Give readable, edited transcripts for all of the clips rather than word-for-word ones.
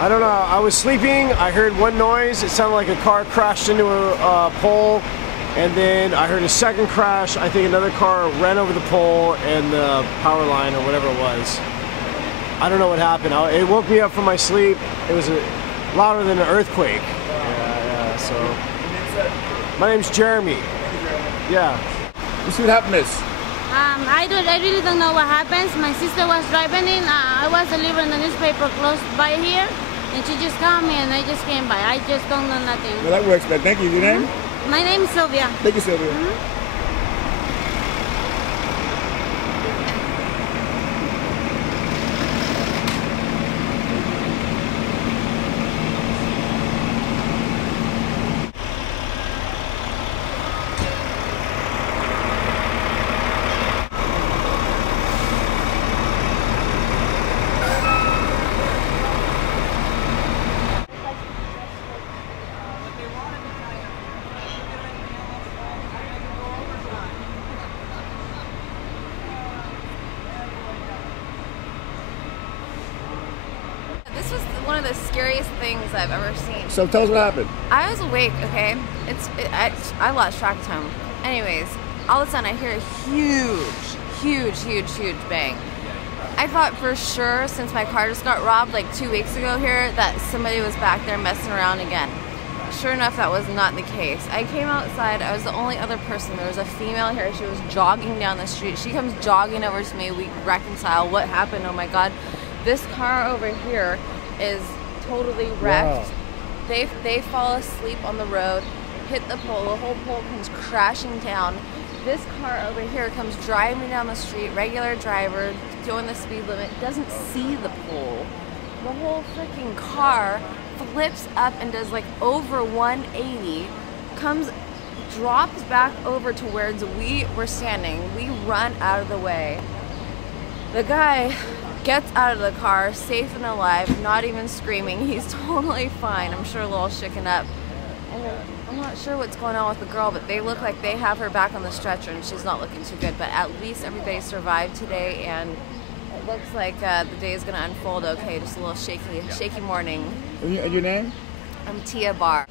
I don't know. I was sleeping. I heard one noise. It sounded like a car crashed into a pole. And then I heard a second crash. I think another car ran over the pole and the power line or whatever it was. I don't know what happened. It woke me up from my sleep. It was louder than an earthquake. Yeah, so. My name's Jeremy. Yeah. You see what happened, miss? I really don't know what happens. My sister was driving in. I was delivering the newspaper close by here, and she just called me, and I just came by. I just don't know nothing. Well, that works, man. Thank you. Your name? My name is Sylvia. Thank you, Sylvia. This was one of the scariest things I've ever seen. So tell us what happened. I was awake, okay? I lost track of time. Anyways, all of a sudden I hear a huge bang. I thought for sure, since my car just got robbed like 2 weeks ago here, that somebody was back there messing around again. Sure enough, that was not the case. I came outside. I was the only other person. There was a female here. She was jogging down the street. She comes jogging over to me. We reconcile. What happened? Oh my God. This car over here is totally wrecked. Wow. They fall asleep on the road, hit the pole. The whole pole comes crashing down. This car over here comes driving down the street, regular driver, doing the speed limit, doesn't see the pole. The whole freaking car flips up and does like over 180, drops back over to where we were standing. We run out of the way. The guy gets out of the car, safe and alive, not even screaming. He's totally fine. I'm sure a little shaken up. And I'm not sure what's going on with the girl, but they look like they have her back on the stretcher and she's not looking too good. But at least everybody survived today, and it looks like the day is going to unfold okay. Just a little shaky morning. And your name? I'm Tia Barr.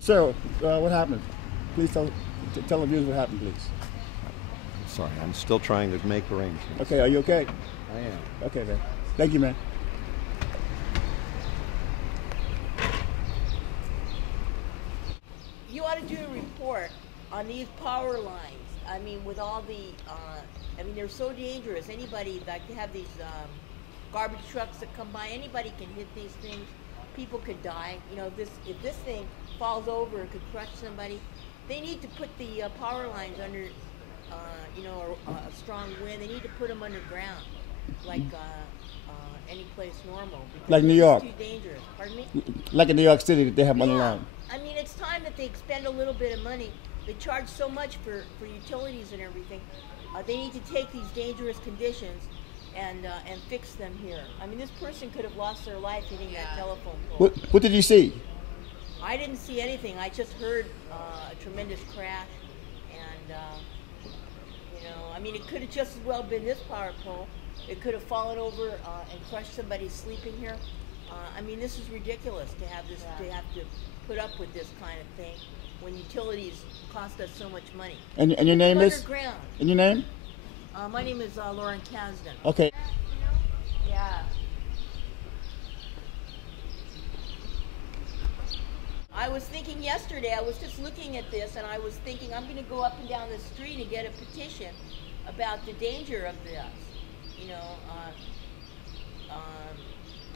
Sir, what happened? Please tell the viewers what happened, please. Sorry, I'm still trying to make arrangements. Okay, are you okay? I am. Okay, man. Thank you, man. You ought to do a report on these power lines. I mean, with all the, I mean, they're so dangerous. Anybody, like, they have these garbage trucks that come by. Anybody can hit these things. People could die. You know, if this thing falls over, it could crush somebody. They need to put the power lines under, you know, a strong wind. They need to put them underground, like any place normal. Like New York. It's too dangerous. Pardon me? Like in New York City, they have underground. I mean, it's time that they expend a little bit of money. They charge so much for utilities and everything. They need to take these dangerous conditions and fix them here. I mean, this person could have lost their life hitting that telephone pole. What did you see? I didn't see anything. I just heard a tremendous crash, and I mean, it could have just as well been this power pole. It could have fallen over and crushed somebody sleeping here. I mean, this is ridiculous to have this, to have to put up with this kind of thing when utilities cost us so much money. And your name is? Underground. And your name? My name is Lauren Kasdan. Okay. Yeah. I was thinking yesterday, I was just looking at this, and I was thinking I'm going to go up and down the street and get a petition about the danger of this,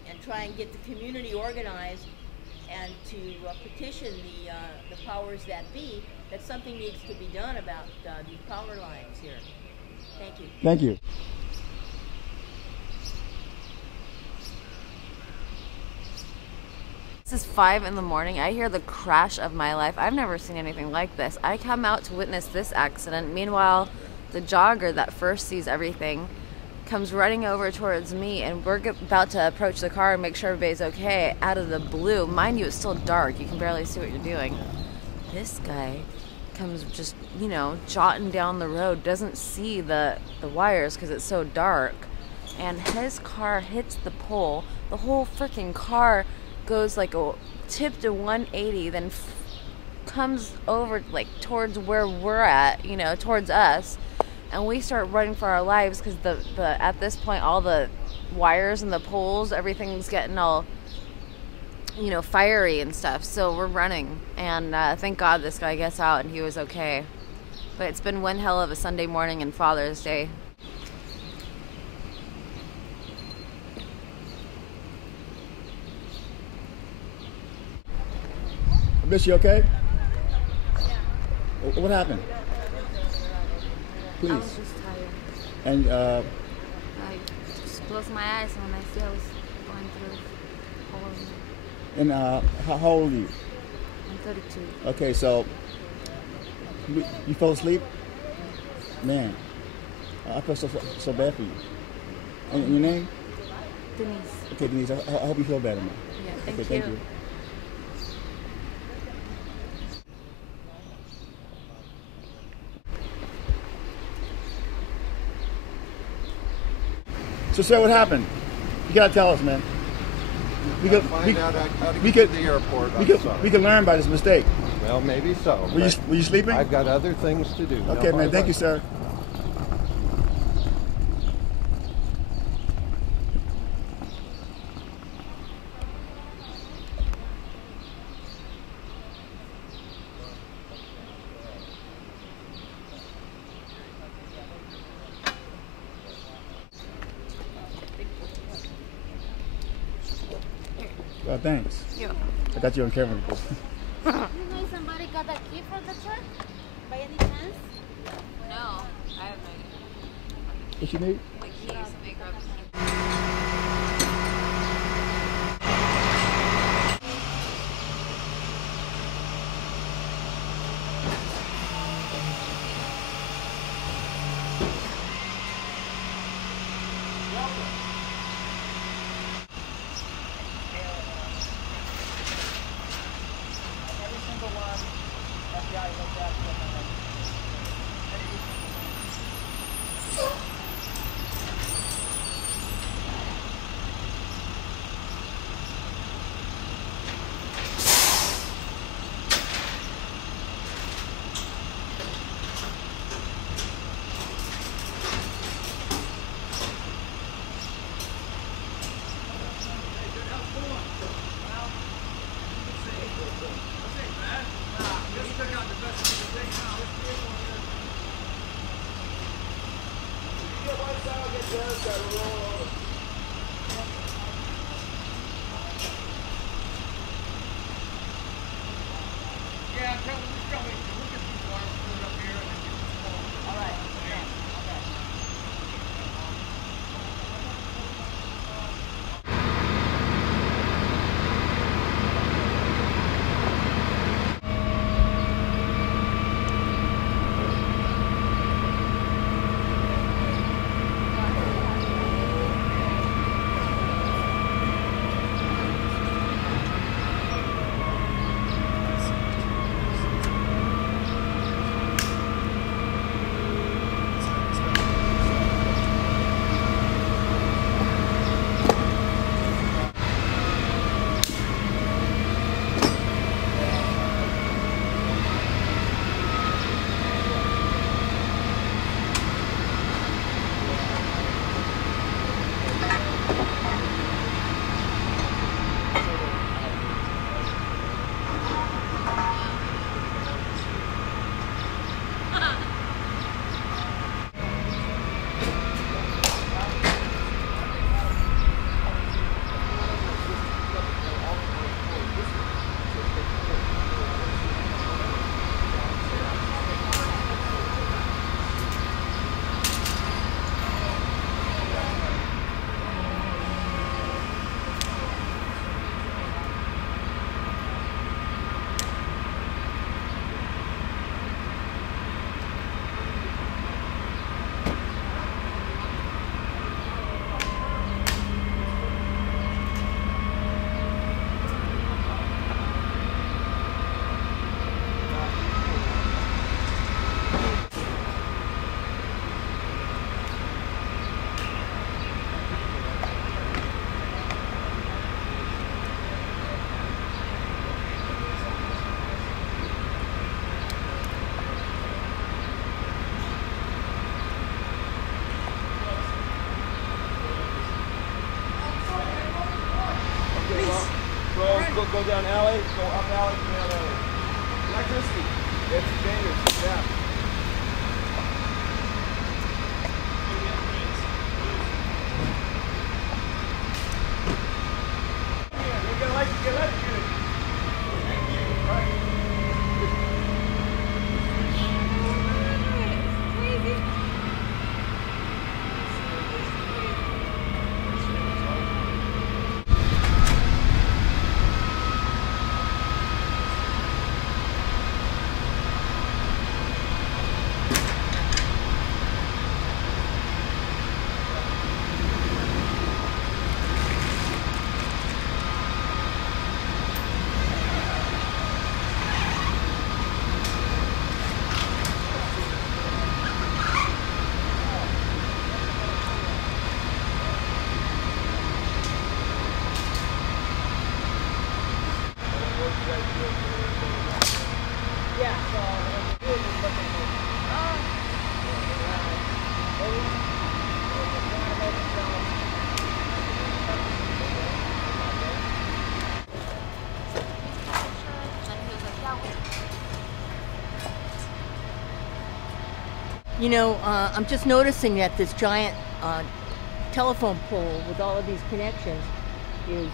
and try and get the community organized and to petition the powers that be that something needs to be done about these power lines here. Thank you. Thank you. This is 5 in the morning. I hear the crash of my life. I've never seen anything like this. I come out to witness this accident. Meanwhile, the jogger that first sees everything comes running over towards me, and we're about to approach the car and make sure everybody's okay. Out of the blue, mind you, it's still dark. You can barely see what you're doing. This guy comes just, jotting down the road, doesn't see the wires because it's so dark, and his car hits the pole. The whole freaking car goes like a tip to 180, then comes over like towards where we're at, towards us, and we start running for our lives because the at this point all the wires and the poles, everything's getting all fiery and stuff, so we're running, and thank God this guy gets out and he was okay. But it's been one hell of a Sunday morning and Father's Day. Miss, you okay? Yeah. What happened? Please. I was just tired. And I just closed my eyes when I see I was going through all of it. and how old are you? I'm 32. Okay, so you fell asleep? Man, I feel so bad for you. And your name? Denise. Okay, Denise, I hope you feel better now. Yeah, Okay, thank thank you. So, sir, what happened? You gotta tell us, man. We could Find out how to we get could- to the airport. we could learn by this mistake. Well, maybe so. Were but you sleeping? I've got other things to do. Okay, man. Thank you, sir. Well, thanks. Yeah. I got you on camera. You know somebody got a key for the truck? By any chance? No, I have no idea. What you need? The keys, they grab the keys. Every single one, FBI looked after them. go down alley, go up alley, down alley. Electricity. It's dangerous. Yeah. You know, I'm just noticing that this giant telephone pole with all of these connections is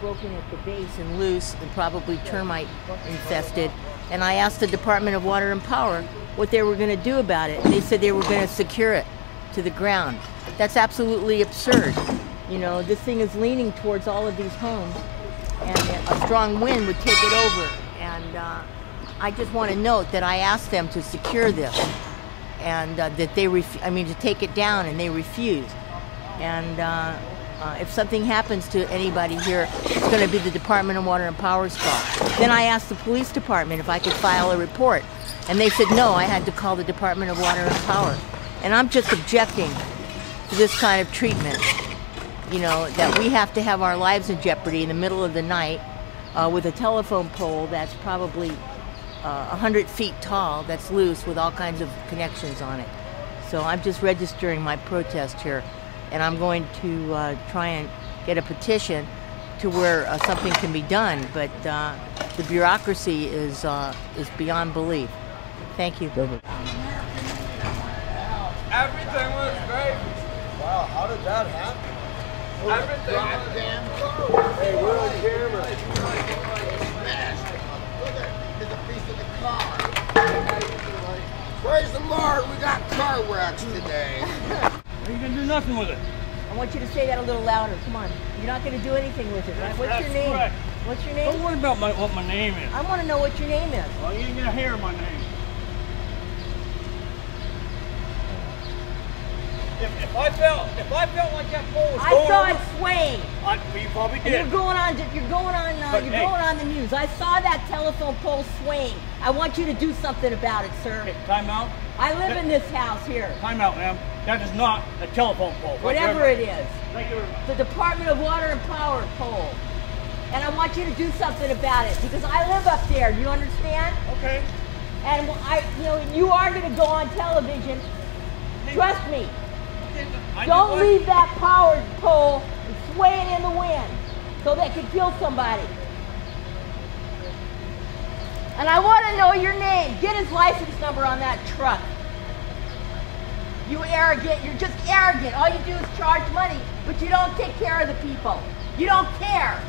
broken at the base and loose and probably termite infested. And I asked the Department of Water and Power what they were going to do about it. And they said they were going to secure it to the ground. That's absolutely absurd. You know, this thing is leaning towards all of these homes, and a strong wind would take it over. And I just want to note that I asked them to secure this, and that they to take it down, and they refused. And if something happens to anybody here, it's going to be the Department of Water and Power's fault. Then I asked the police department if I could file a report, and they said no, I had to call the Department of Water and Power. And I'm just objecting to this kind of treatment. You know, that we have to have our lives in jeopardy in the middle of the night with a telephone pole that's probably 100 feet tall, that's loose with all kinds of connections on it. So I'm just registering my protest here, and I'm going to try and get a petition to where something can be done, but the bureaucracy is beyond belief. Thank you. Perfect. Everything was great. Wow, how did that happen? Everything was Hey, we're on camera. Look at there's a piece of the car. Praise the Lord, we got car wrecks today. You can do nothing with it. I want you to say that a little louder. Come on. You're not going to do anything with it, right? What's That's your name? correct. What's your name? Don't worry about what my name is. I want to know what your name is. Well, you ain't gonna hear my name. If I felt like that pole was I going saw over, it swaying. you probably And did. you're going on the news. I saw that telephone pole swaying. I want you to do something about it, sir. Okay, time out. I live in this house here. Time out, ma'am. That is not a telephone pole. Thank you Whatever very it much. is. Thank you very much. The Department of Water and Power pole. And I want you to do something about it because I live up there. Do you understand? Okay. And you are going to go on television. Trust me. Don't leave that power pole swaying in the wind so that could kill somebody. And I want to know your name. Get his license number on that truck. You arrogant. You're just arrogant. All you do is charge money, but you don't take care of the people. You don't care.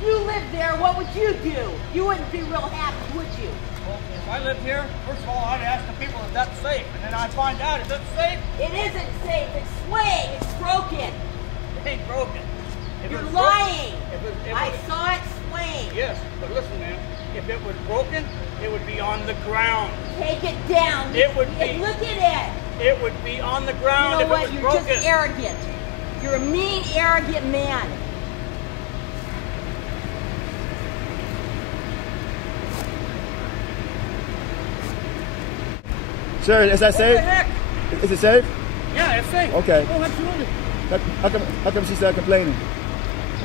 If you lived there, what would you do? You wouldn't be real happy, would you? Well, if I lived here, first of all, I'd ask the people if that's safe, and then I'd find out if it's safe. It isn't safe. It's swaying. It's broken. It ain't broken. If You're it was broken- lying. if I it- saw it swaying. Yes, but listen, man. If it was broken, it would be on the ground. Take it down. It would be. Look at it. It would be on the ground You know if what? it was You're broken. just arrogant. You're a mean, arrogant man. Sir, is that What safe? the heck? Is it safe? Yeah, it's safe. Okay. Oh, absolutely. How come she started complaining?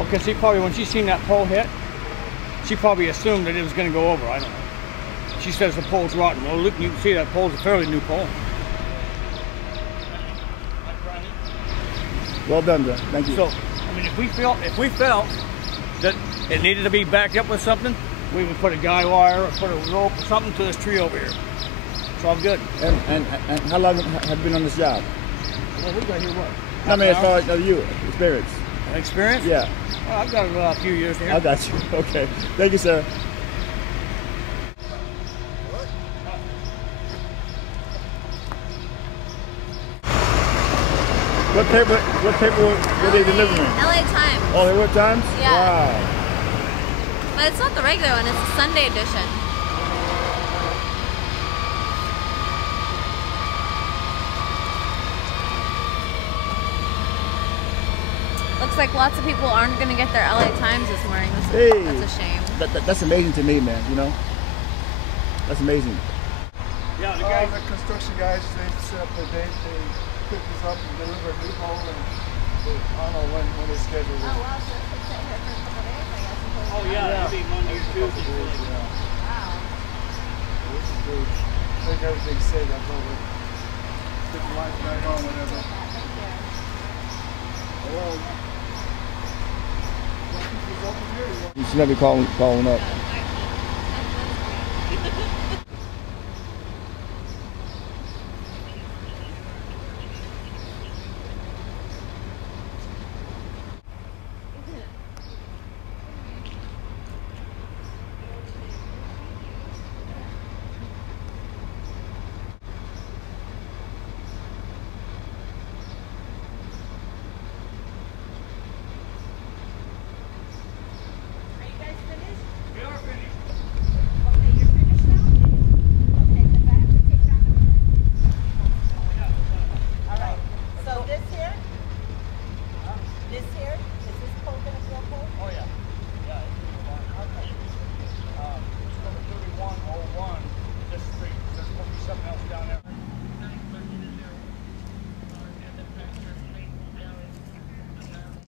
Okay, she probably, when she seen that pole hit, she probably assumed that it was going to go over. I don't know. She says the pole's rotten. Well, look, you can see that pole's a fairly new pole. Well done, sir. Thank you. So, I mean, if we felt that it needed to be backed up with something, we would put a guy wire or put a rope or something to this tree over here. It's all good. And how long have you been on this job? Well, we got here what? I mean, as far as you, experience. Experience? Yeah. Well, I've got a few years here. I got you. Okay. Thank you, sir. What paper were they delivering? LA Times. Oh, they were Times? Yeah. Wow. But it's not the regular one, it's the Sunday edition. Looks like lots of people aren't going to get their LA Times this morning. That's a shame. That's amazing to me, man, you know? That's amazing. Yeah, the All the construction guys, they set up the date, they pick this up and deliver a new pole, and I don't know when they schedule it. Oh, wow, so it's sit here for a couple days, I guess. Oh, yeah, it'll be Monday or Tuesday. Wow. This is good. I think everything's safe. I told her. Get the lights back on whenever. You should never be calling up.